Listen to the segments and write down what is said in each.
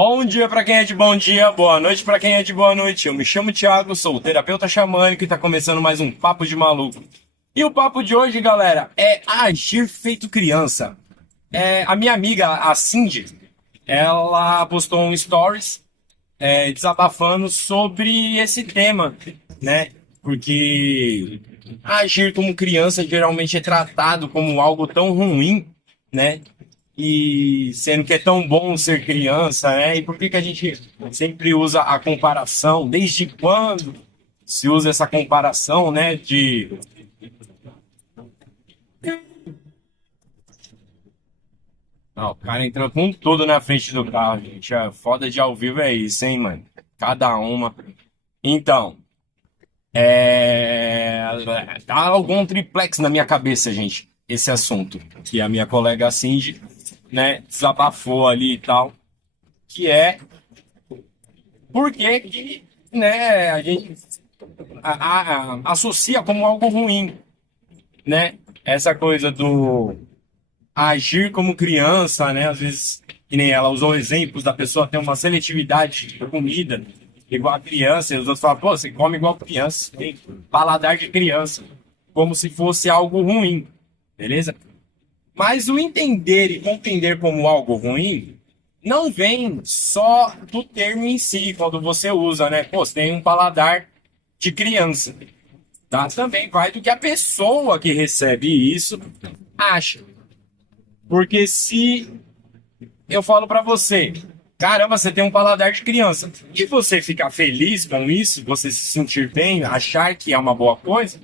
Bom dia para quem é de bom dia, boa noite para quem é de boa noite. Eu me chamo Thiago, sou o terapeuta xamânico e tá começando mais um Papo de Maluco. E o papo de hoje, galera, é agir feito criança. A minha amiga, a Cindy, ela postou um stories desabafando sobre esse tema, né? Porque agir como criança geralmente é tratado como algo tão ruim, né? E sendo que é tão bom ser criança, né? E por que que a gente sempre usa a comparação? Desde quando se usa essa comparação, né? Não, o cara entrou com tudo na frente do carro, gente. A foda de ao vivo é isso, hein, mano? Cada uma. Então, tá algum triplex na minha cabeça, gente, esse assunto. Que a minha colega Cindy, né, desabafou ali e tal. Que é por que que, né, a gente associa como algo ruim, né? Essa coisa do agir como criança, né? Às vezes, que nem ela usou exemplos da pessoa ter uma seletividade de comida igual a criança, e os outros falam, pô, você come igual criança, tem paladar de criança, como se fosse algo ruim, beleza? Mas o entender e compreender como algo ruim não vem só do termo em si, quando você usa, né? Pô, você tem um paladar de criança, tá? Também vai do que a pessoa que recebe isso acha. Porque se eu falo pra você, caramba, você tem um paladar de criança, e você ficar feliz com isso, você se sentir bem, achar que é uma boa coisa,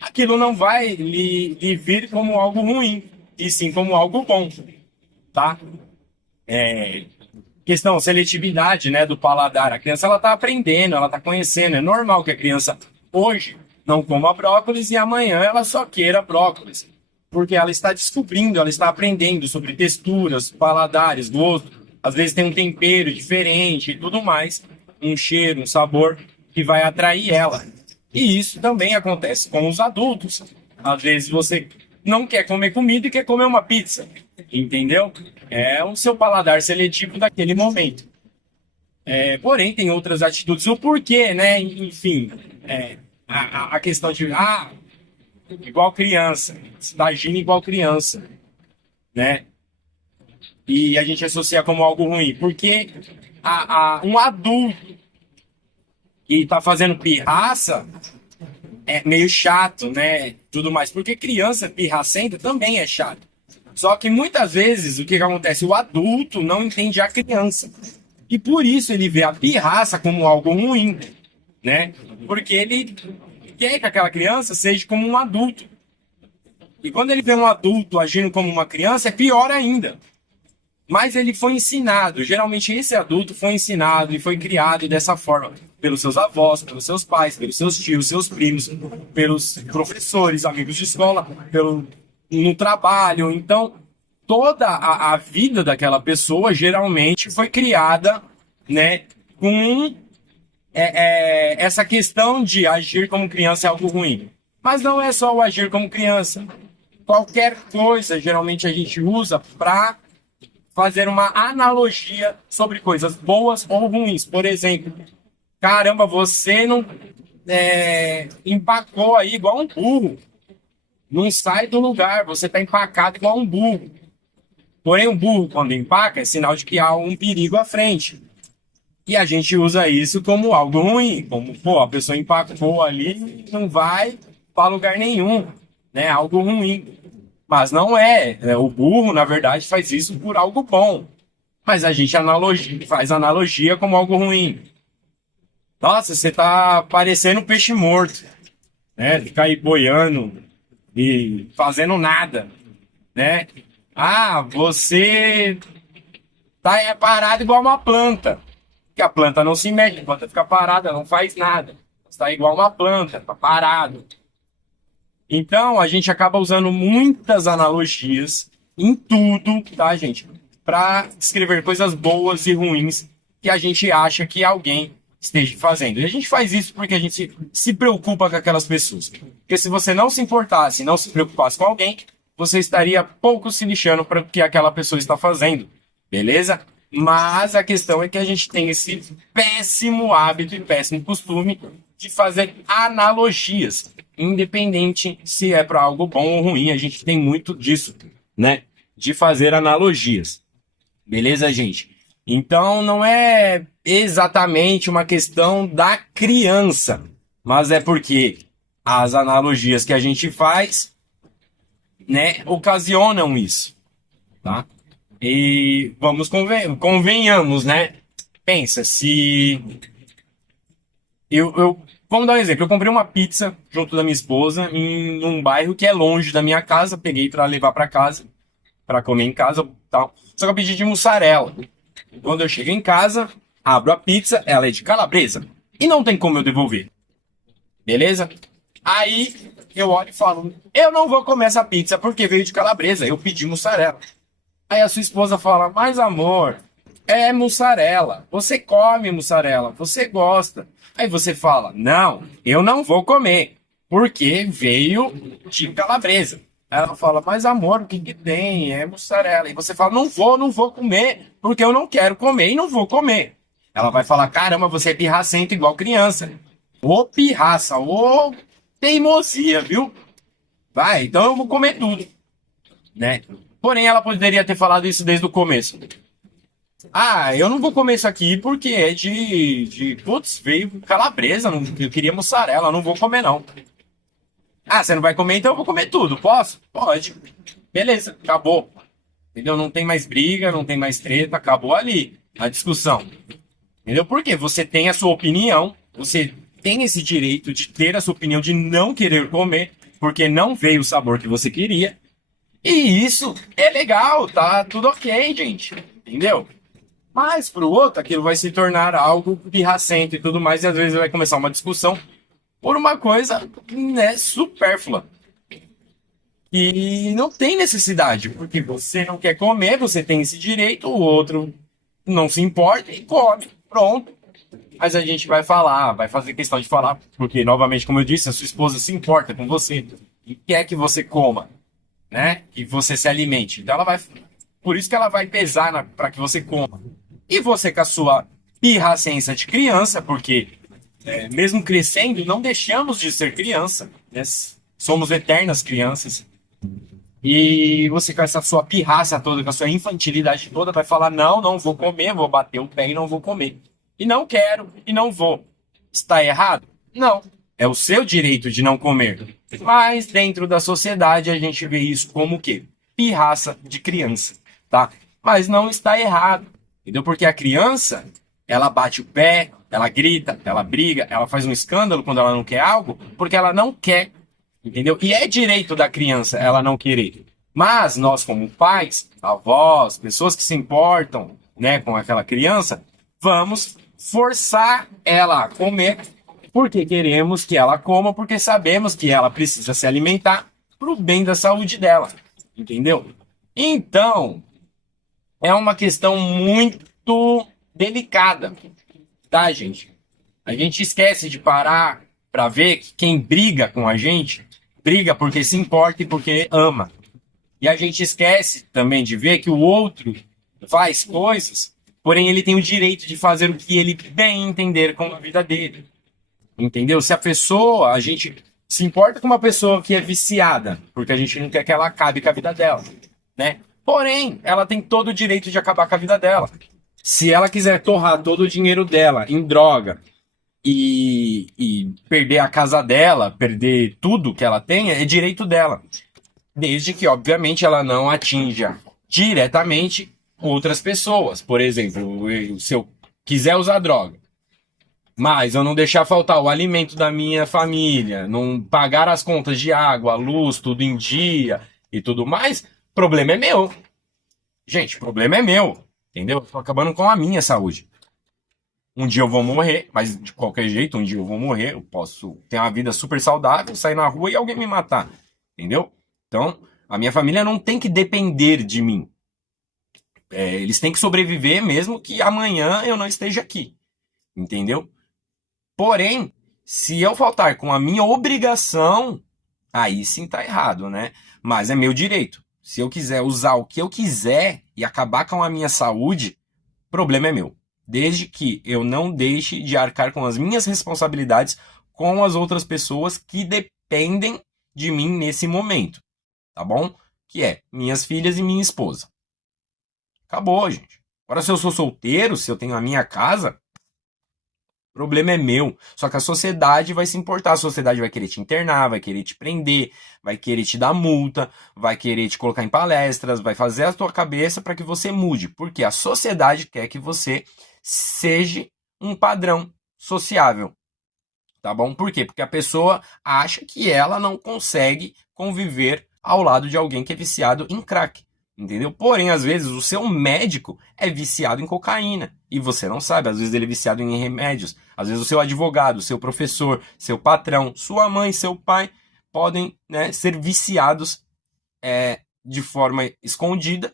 aquilo não vai lhe vir como algo ruim, e sim como algo bom, tá? Questão seletividade, né, do paladar. A criança ela tá aprendendo, ela tá conhecendo. É normal que a criança hoje não coma brócolis e amanhã ela só queira brócolis, porque ela está descobrindo, ela está aprendendo sobre texturas, paladares, gosto. Às vezes tem um tempero diferente e tudo mais, um cheiro, um sabor que vai atrair ela. E isso também acontece com os adultos. Às vezes você não quer comer comida e quer comer uma pizza, entendeu? É o seu paladar seletivo daquele momento. Porém, tem outras atitudes. O porquê, né? Enfim, a questão de, igual criança, você está agindo igual criança, né? E a gente associa como algo ruim. Porque um adulto que está fazendo pirraça é meio chato, né? Tudo mais. Porque criança pirracenta também é chato. Só que muitas vezes o que acontece? O adulto não entende a criança. E por isso ele vê a pirraça como algo ruim, né? Porque ele quer que aquela criança seja como um adulto. E quando ele vê um adulto agindo como uma criança, é pior ainda. Mas ele foi ensinado, geralmente esse adulto foi ensinado e foi criado dessa forma, pelos seus avós, pelos seus pais, pelos seus tios, seus primos, pelos professores, amigos de escola, no trabalho. Então, toda a vida daquela pessoa geralmente foi criada, né, com essa questão de agir como criança é algo ruim. Mas não é só o agir como criança. Qualquer coisa, geralmente a gente usa para fazer uma analogia sobre coisas boas ou ruins. Por exemplo, caramba, você não empacou aí igual um burro. Não sai do lugar, você está empacado igual um burro. Porém, um burro, quando empaca, é sinal de que há um perigo à frente. E a gente usa isso como algo ruim. Como, pô, a pessoa empacou ali e não vai para lugar nenhum. Né? Algo ruim. Mas não é. O burro, na verdade, faz isso por algo bom. Mas a gente faz analogia como algo ruim. Nossa, você tá parecendo um peixe morto. Né? Ficar aí boiando e fazendo nada. Né? Você tá parado igual uma planta. Que a planta não se mexe, a planta fica parada, não faz nada. Você tá igual uma planta, tá parado. Então, a gente acaba usando muitas analogias em tudo, tá, gente? Para descrever coisas boas e ruins que a gente acha que alguém esteja fazendo. E a gente faz isso porque a gente se preocupa com aquelas pessoas. Porque se você não se importasse, não se preocupasse com alguém, você estaria pouco se lixando para o que aquela pessoa está fazendo. Beleza? Mas a questão é que a gente tem esse péssimo hábito e péssimo costume de fazer analogias, independente se é para algo bom ou ruim, a gente tem muito disso, né? De fazer analogias. Beleza, gente? Então não é exatamente uma questão da criança, mas é porque as analogias que a gente faz, né, ocasionam isso, tá? E vamos convenhamos, né? Pensa, se vamos dar um exemplo. Eu comprei uma pizza junto da minha esposa em um bairro que é longe da minha casa, peguei para levar para casa, para comer em casa, tal. Só que eu pedi de mussarela. Quando eu chego em casa, abro a pizza, ela é de calabresa e não tem como eu devolver. Beleza? Aí eu olho e falo: "Eu não vou comer essa pizza porque veio de calabresa, eu pedi mussarela". Aí a sua esposa fala: "Mas amor, é mussarela. Você come mussarela, você gosta". Aí você fala: "Não, eu não vou comer, porque veio de calabresa". Aí ela fala: "Mas amor, o que que tem? É mussarela". E você fala: não vou comer, porque eu não quero comer e não vou comer". Ela vai falar: "Caramba, você é pirracento igual criança". Ô pirraça, ô teimosia, viu? Vai, então eu vou comer tudo, né? Porém, ela poderia ter falado isso desde o começo. Ah, eu não vou comer isso aqui porque é putz, veio calabresa, não, eu queria mussarela, não vou comer não. Ah, você não vai comer, então eu vou comer tudo, posso? Pode. Beleza, acabou. Entendeu? Não tem mais briga, não tem mais treta, acabou ali a discussão. Entendeu? Porque você tem a sua opinião, você tem esse direito de ter a sua opinião de não querer comer, porque não veio o sabor que você queria. E isso é legal, tá tudo ok, gente. Entendeu? Mas pro outro, aquilo vai se tornar algo pirracento e tudo mais, e às vezes vai começar uma discussão por uma coisa, né, supérflua. E não tem necessidade, porque você não quer comer, você tem esse direito, o outro não se importa e come. Pronto. Mas a gente vai falar, vai fazer questão de falar, porque, novamente, como eu disse, a sua esposa se importa com você e quer que você coma, né? Que você se alimente. Então ela vai. Por isso que ela vai pesar para que você coma. E você com a sua pirracência de criança, porque mesmo crescendo, não deixamos de ser criança, né? Somos eternas crianças. E você com essa sua pirraça toda, com a sua infantilidade toda, vai falar: não, não vou comer, vou bater o pé e não vou comer. E não quero, e não vou. Está errado? Não. É o seu direito de não comer. Mas dentro da sociedade a gente vê isso como o quê? Pirraça de criança, tá? Mas não está errado, entendeu? Porque a criança, ela bate o pé, ela grita, ela briga, ela faz um escândalo quando ela não quer algo, porque ela não quer, entendeu? E é direito da criança ela não querer. Mas nós, como pais, avós, pessoas que se importam, né, com aquela criança, vamos forçar ela a comer, porque queremos que ela coma, porque sabemos que ela precisa se alimentar para o bem da saúde dela, entendeu? Então, é uma questão muito delicada, tá, gente? A gente esquece de parar para ver que quem briga com a gente, briga porque se importa e porque ama. E a gente esquece também de ver que o outro faz coisas, porém ele tem o direito de fazer o que ele bem entender com a vida dele. Entendeu? Se a pessoa, a gente se importa com uma pessoa que é viciada, porque a gente não quer que ela acabe com a vida dela, né? Porém, ela tem todo o direito de acabar com a vida dela. Se ela quiser torrar todo o dinheiro dela em droga e perder a casa dela, perder tudo que ela tenha, é direito dela. Desde que, obviamente, ela não atinja diretamente outras pessoas. Por exemplo, se eu quiser usar droga, mas eu não deixar faltar o alimento da minha família, não pagar as contas de água, luz, tudo em dia e tudo mais, problema é meu. Gente, problema é meu. Entendeu? Eu tô acabando com a minha saúde. Um dia eu vou morrer, mas de qualquer jeito, um dia eu vou morrer. Eu posso ter uma vida super saudável, sair na rua e alguém me matar. Entendeu? Então, a minha família não tem que depender de mim. Eles têm que sobreviver mesmo que amanhã eu não esteja aqui. Entendeu? Porém, se eu faltar com a minha obrigação, aí sim tá errado, né? Mas é meu direito. Se eu quiser usar o que eu quiser e acabar com a minha saúde, problema é meu. Desde que eu não deixe de arcar com as minhas responsabilidades com as outras pessoas que dependem de mim nesse momento, tá bom? Que é minhas filhas e minha esposa. Acabou, gente. Agora, se eu sou solteiro, se eu tenho a minha casa, o problema é meu. Só que a sociedade vai se importar. A sociedade vai querer te internar, vai querer te prender, vai querer te dar multa, vai querer te colocar em palestras, vai fazer a tua cabeça para que você mude. Porque a sociedade quer que você seja um padrão sociável. Tá bom? Por quê? Porque a pessoa acha que ela não consegue conviver ao lado de alguém que é viciado em crack. Entendeu? Porém, às vezes, o seu médico é viciado em cocaína. E você não sabe. Às vezes ele é viciado em remédios. Às vezes o seu advogado, o seu professor, seu patrão, sua mãe, seu pai podem, né, ser viciados de forma escondida.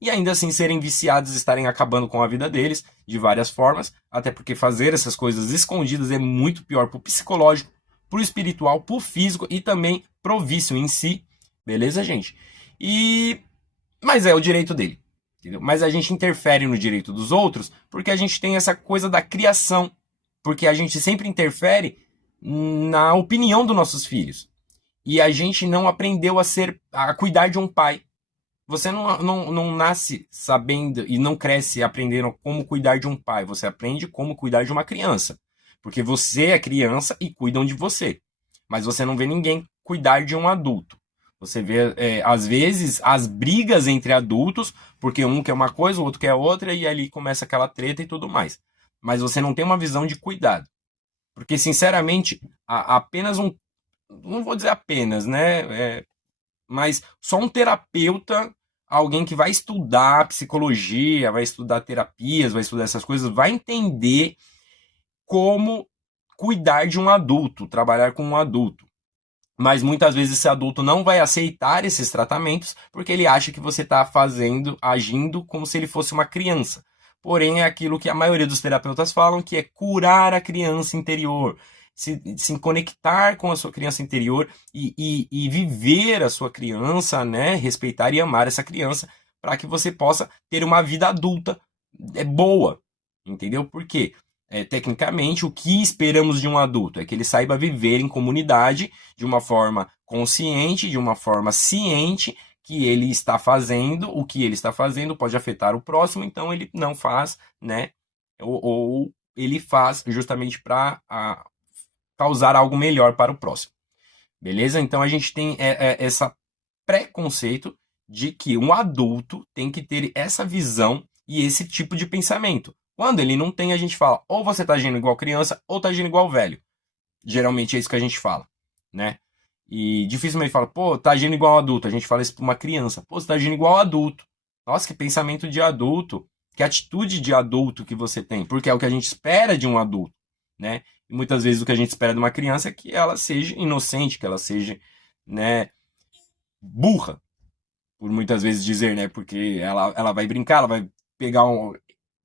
E ainda assim serem viciados, estarem acabando com a vida deles de várias formas. Até porque fazer essas coisas escondidas é muito pior pro psicológico, pro espiritual, pro físico e também pro vício em si. Beleza, gente? Mas é o direito dele. Entendeu? Mas a gente interfere no direito dos outros porque a gente tem essa coisa da criação. Porque a gente sempre interfere na opinião dos nossos filhos. E a gente não aprendeu a cuidar de um pai. Você não nasce sabendo e não cresce aprendendo como cuidar de um pai. Você aprende como cuidar de uma criança. Porque você é criança e cuidam de você. Mas você não vê ninguém cuidar de um adulto. Você vê, às vezes, as brigas entre adultos, porque um quer uma coisa, o outro quer outra, e ali começa aquela treta e tudo mais. Mas você não tem uma visão de cuidado. Porque, sinceramente, apenas um... Não vou dizer apenas, né? Mas só um terapeuta, alguém que vai estudar psicologia, vai estudar terapias, vai estudar essas coisas, vai entender como cuidar de um adulto, trabalhar com um adulto. Mas muitas vezes esse adulto não vai aceitar esses tratamentos porque ele acha que você está agindo como se ele fosse uma criança. Porém, é aquilo que a maioria dos terapeutas falam, que é curar a criança interior. Se conectar com a sua criança interior e viver a sua criança, né? Respeitar e amar essa criança para que você possa ter uma vida adulta boa. Entendeu? Por quê? Tecnicamente, o que esperamos de um adulto é que ele saiba viver em comunidade de uma forma consciente, de uma forma ciente, que ele está fazendo, o que ele está fazendo pode afetar o próximo, então ele não faz, né? Ou ele faz justamente para causar algo melhor para o próximo. Beleza? Então a gente tem esse preconceito de que um adulto tem que ter essa visão e esse tipo de pensamento. Quando ele não tem, a gente fala, ou você tá agindo igual criança, ou tá agindo igual velho. Geralmente é isso que a gente fala, né? E dificilmente fala, pô, tá agindo igual adulto. A gente fala isso pra uma criança. Pô, você tá agindo igual adulto. Nossa, que pensamento de adulto. Que atitude de adulto que você tem. Porque é o que a gente espera de um adulto, né? E muitas vezes o que a gente espera de uma criança é que ela seja inocente, que ela seja, né, burra. Por muitas vezes dizer, né? Porque ela vai brincar, ela vai pegar um...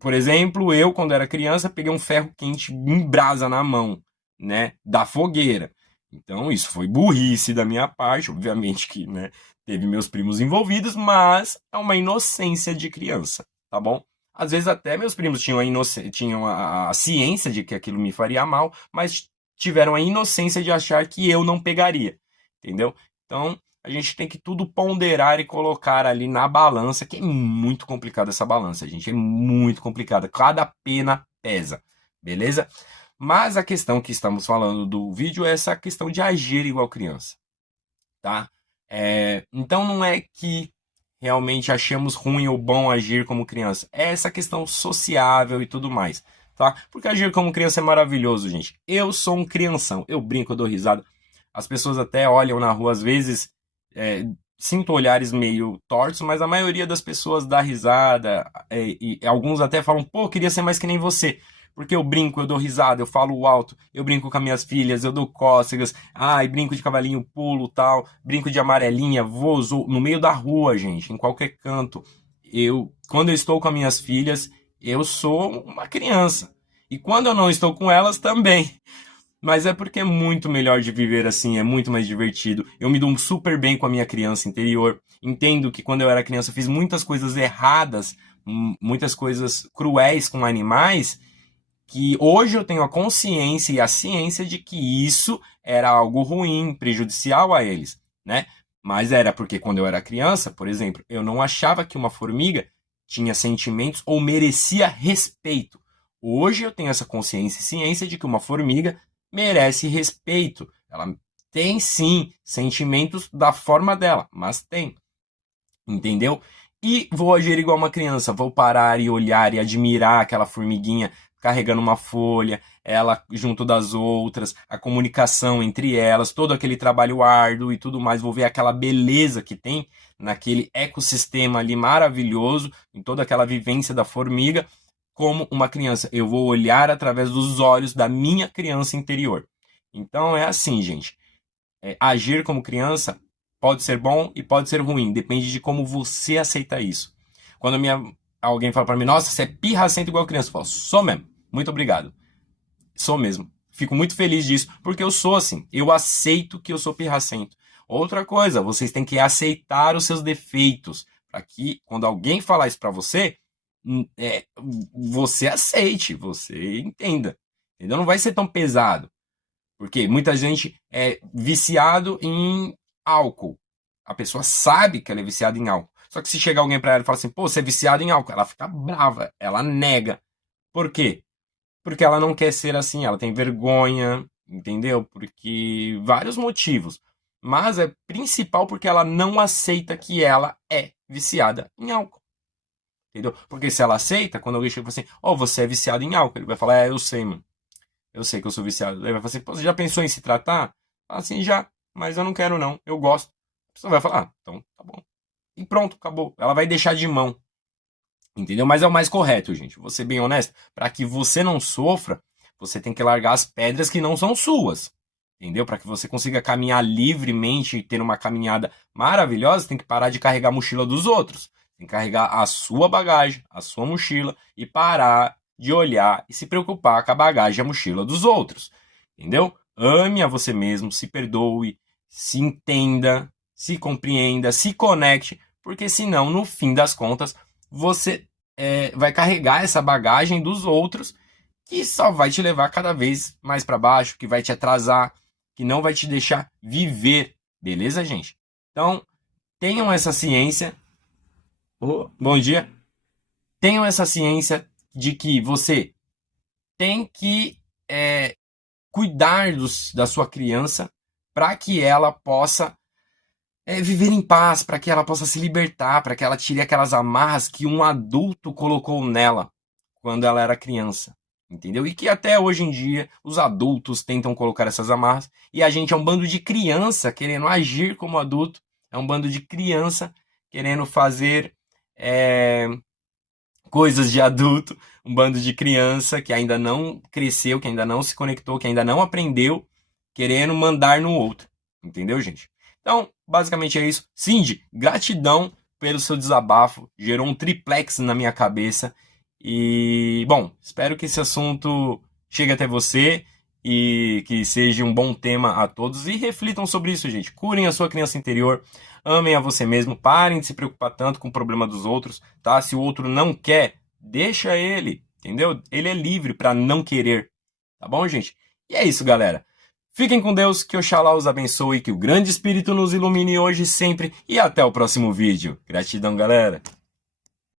Por exemplo, eu, quando era criança, peguei um ferro quente em brasa na mão, né, da fogueira. Então, isso foi burrice da minha parte, obviamente que, né, teve meus primos envolvidos, mas é uma inocência de criança, tá bom? Às vezes até meus primos tinham a ciência de que aquilo me faria mal, mas tiveram a inocência de achar que eu não pegaria, entendeu? Então, a gente tem que tudo ponderar e colocar ali na balança, que é muito complicada essa balança, gente. É muito complicada. Cada pena pesa, beleza? Mas a questão que estamos falando do vídeo é essa questão de agir igual criança, tá? Então não é que realmente achamos ruim ou bom agir como criança. É essa questão sociável e tudo mais, tá? Porque agir como criança é maravilhoso, gente. Eu sou um crianção. Eu brinco, eu dou risada. As pessoas até olham na rua, às vezes... sinto olhares meio tortos, mas a maioria das pessoas dá risada, e alguns até falam, pô, queria ser mais que nem você, porque eu brinco, eu dou risada, eu falo alto, eu brinco com as minhas filhas, eu dou cócegas, brinco de cavalinho, pulo, tal, brinco de amarelinha, vozo, no meio da rua, gente, em qualquer canto. Quando eu estou com as minhas filhas, eu sou uma criança, e quando eu não estou com elas, também. Mas é porque é muito melhor de viver assim, é muito mais divertido. Eu me dou super bem com a minha criança interior. Entendo que quando eu era criança eu fiz muitas coisas erradas, muitas coisas cruéis com animais, que hoje eu tenho a consciência e a ciência de que isso era algo ruim, prejudicial a eles, né? Mas era porque quando eu era criança, por exemplo, eu não achava que uma formiga tinha sentimentos ou merecia respeito. Hoje eu tenho essa consciência e ciência de que uma formiga merece respeito. Ela tem sim sentimentos da forma dela, mas tem. Entendeu? E vou agir igual uma criança, vou parar e olhar e admirar aquela formiguinha carregando uma folha, ela junto das outras, a comunicação entre elas, todo aquele trabalho árduo e tudo mais, vou ver aquela beleza que tem naquele ecossistema ali maravilhoso, em toda aquela vivência da formiga, como uma criança. Eu vou olhar através dos olhos da minha criança interior. Então é assim, gente. Agir como criança pode ser bom e pode ser ruim, depende de como você aceita isso. Quando alguém fala pra mim, nossa, você é pirracento igual criança, eu falo, sou mesmo, muito obrigado. Sou mesmo. Fico muito feliz disso, porque eu sou assim, eu aceito que eu sou pirracento. Outra coisa, vocês têm que aceitar os seus defeitos, para que quando alguém falar isso pra você, você aceite, você entenda. Entendeu? Não vai ser tão pesado. Porque muita gente é viciado em álcool. A pessoa sabe que ela é viciada em álcool. Só que se chegar alguém pra ela e falar assim, pô, você é viciado em álcool, ela fica brava, ela nega. Por quê? Porque ela não quer ser assim, ela tem vergonha, entendeu? Porque vários motivos. Mas é principal porque ela não aceita que ela é viciada em álcool. Entendeu? Porque se ela aceita, quando alguém chega e fala assim, oh, você é viciado em álcool, ele vai falar, eu sei, mano. Eu sei que eu sou viciado. Ele vai falar assim, pô, você já pensou em se tratar? Assim, já, mas eu não quero não, eu gosto. A pessoa vai falar, então tá bom. E pronto, acabou. Ela vai deixar de mão. Entendeu? Mas é o mais correto, gente. Vou ser bem honesto. Para que você não sofra, você tem que largar as pedras que não são suas. Entendeu? Para que você consiga caminhar livremente e ter uma caminhada maravilhosa, tem que parar de carregar a mochila dos outros. Tem que carregar a sua bagagem, a sua mochila e parar de olhar e se preocupar com a bagagem e a mochila dos outros. Entendeu? Ame a você mesmo, se perdoe, se entenda, se compreenda, se conecte, porque senão, no fim das contas, você vai carregar essa bagagem dos outros que só vai te levar cada vez mais para baixo, que vai te atrasar, que não vai te deixar viver. Beleza, gente? Então, tenham essa ciência. Bom dia. Tenham essa ciência de que você tem que cuidar da sua criança para que ela possa viver em paz, para que ela possa se libertar, para que ela tire aquelas amarras que um adulto colocou nela quando ela era criança. Entendeu? E que até hoje em dia os adultos tentam colocar essas amarras e a gente é um bando de criança querendo agir como adulto, é um bando de criança querendo fazer coisas de adulto, um bando de criança que ainda não cresceu, que ainda não se conectou, que ainda não aprendeu, querendo mandar no outro. Entendeu, gente? Então, basicamente é isso. Cindy, gratidão pelo seu desabafo. Gerou um triplex na minha cabeça. E, bom, espero que esse assunto chegue até você e que seja um bom tema a todos. E reflitam sobre isso, gente. Curem a sua criança interior. Amem a você mesmo. Parem de se preocupar tanto com o problema dos outros, tá? Se o outro não quer, deixa ele, entendeu? Ele é livre para não querer. Tá bom, gente? E é isso, galera. Fiquem com Deus, que Oxalá os abençoe, que o grande Espírito nos ilumine hoje e sempre. E até o próximo vídeo. Gratidão, galera.